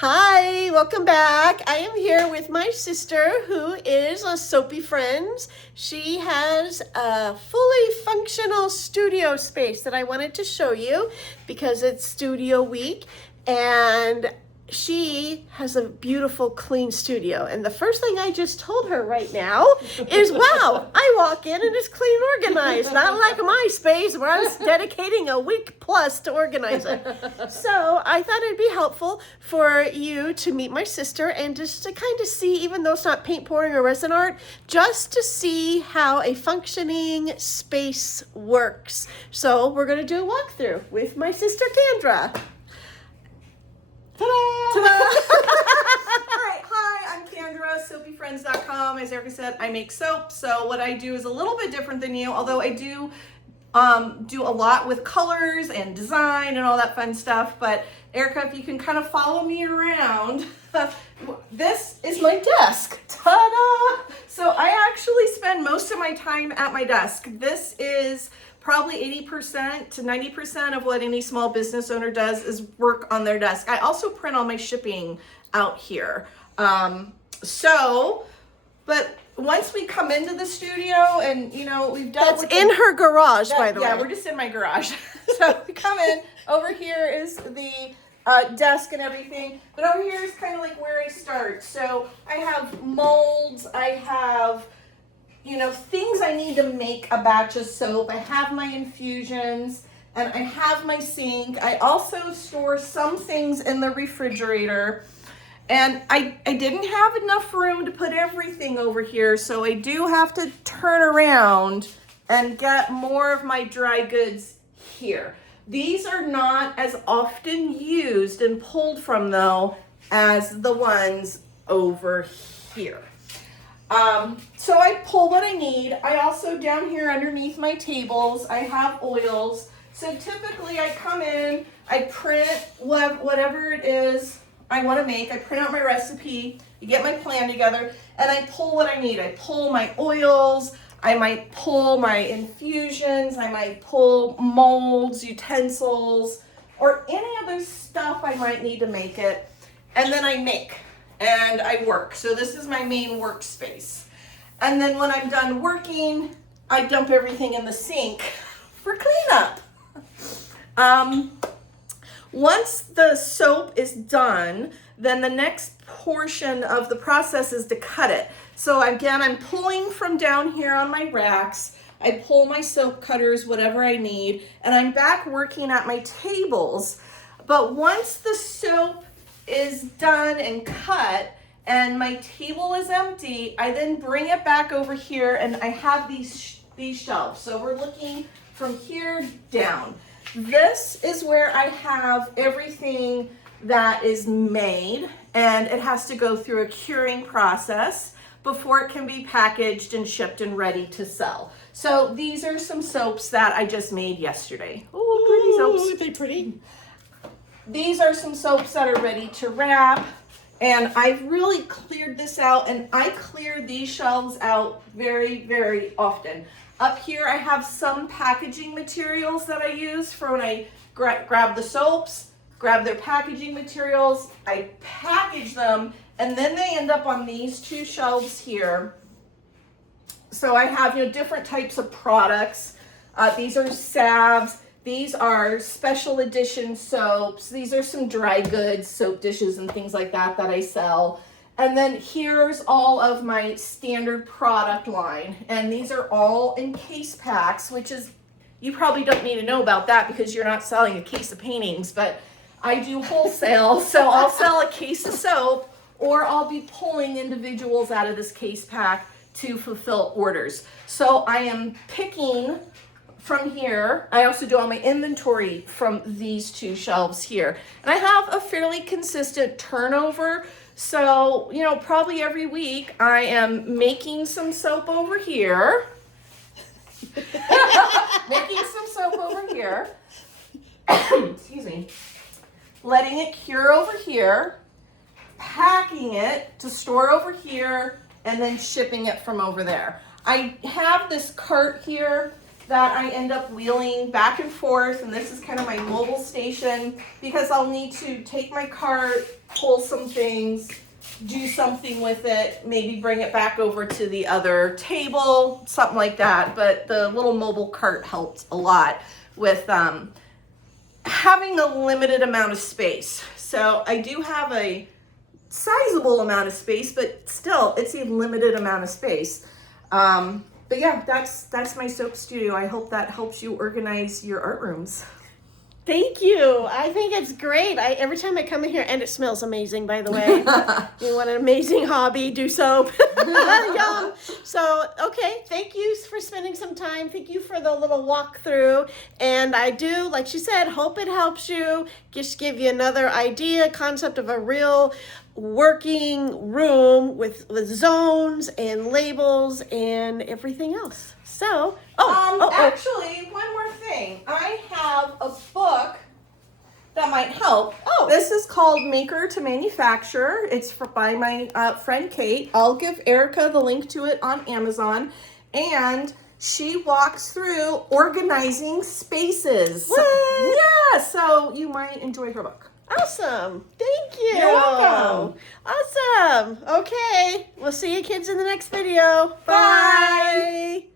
Hi, welcome back. I am here with my sister who is a Soapy Friends. She has a fully functional studio space that I wanted to show you because it's studio week, and she has a beautiful clean studio. And the first thing I just told her right now is, wow, I walk in and it's clean organized, not like my space where I was dedicating a week plus to organize it. So I thought it'd be helpful for you to meet my sister and just to kind of see, even though it's not paint pouring or resin art, just to see how a functioning space works. So we're going to do a walkthrough with my sister Kendra. Ta-da! All right, hi, I'm Kendra, soapyfriends.com. As Erica said, I make soap. So what I do is a little bit different than you, although I do do a lot with colors and design and all that fun stuff. But Erica, if you can kind of follow me around, this is my desk. Ta-da! So I actually spend most of my time at my desk. This is probably 80% to 90% of what any small business owner does is work on their desk. I also print all my shipping out here. But once we come into the studio and, we've dealt with in her garage, by the way. Yeah, we're just in my garage. So we come in, over here is the desk and everything, but over here is kind of like where I start. So I have molds, I have things I need to make a batch of soap. I have my infusions and I have my sink. I also store some things in the refrigerator, and I didn't have enough room to put everything over here. So I do have to turn around and get more of my dry goods here. These are not as often used and pulled from though as the ones over here. So I pull what I need. I also, down here underneath my tables, I have oils. So typically I come in, I print whatever it is I want to make. I print out my recipe, I get my plan together, and I pull what I need. I pull my oils, I might pull my infusions, I might pull molds, utensils, or any other stuff I might need to make it. And then I make. And I work. So this is my main workspace. And then when I'm done working, I dump everything in the sink for cleanup. Once the soap is done, then the next portion of the process is to cut it. So again, I'm pulling from down here on my racks. I pull my soap cutters, whatever I need, and I'm back working at my tables. But once the soap is done and cut and my table is empty, I then bring it back over here and I have these shelves. So we're looking from here down. This is where I have everything that is made, and it has to go through a curing process before it can be packaged and shipped and ready to sell. So these are some soaps that I just made yesterday. Ooh, pretty soaps. Are they pretty? These are some soaps that are ready to wrap, and I've really cleared this out, and I clear these shelves out very, very often. Up here I have some packaging materials that I use for when I grab the soaps, grab their packaging materials, I package them, and then they end up on these two shelves here. So I have different types of products. These are salves. These are special edition soaps. These are some dry goods, soap dishes and things like that I sell. And then here's all of my standard product line. And these are all in case packs, which is, you probably don't need to know about that because you're not selling a case of paintings, but I do wholesale. So I'll sell a case of soap, or I'll be pulling individuals out of this case pack to fulfill orders. So I am picking from here. I also do all my inventory from these two shelves here. And I have a fairly consistent turnover. So, probably every week I am making some soap over here. Making some soap over here. Excuse me. Letting it cure over here. Packing it to store over here, and then shipping it from over there. I have this cart here that I end up wheeling back and forth, and this is kind of my mobile station because I'll need to take my cart, pull some things, do something with it, maybe bring it back over to the other table, something like that. But the little mobile cart helped a lot with having a limited amount of space. So I do have a sizable amount of space, but still it's a limited amount of space. But yeah, that's my soap studio. I hope that helps you organize your art rooms. Thank you. I think it's great. Every time I come in here, and it smells amazing, by the way. You want an amazing hobby, do soap. Yum. So, okay, thank you for spending some time. Thank you for the little walkthrough. And I do, like she said, hope it helps you. Just give you another idea, concept of a real working room with zones and labels and everything else. So, actually, one more thing. I have a book that might help. Oh. This is called Maker to Manufacture. It's by my friend Kate. I'll give Erica the link to it on Amazon. And she walks through organizing spaces. What? Yeah, so you might enjoy her book. Awesome. Thank you. You're welcome. Awesome. Okay. We'll see you kids in the next video. Bye. Bye.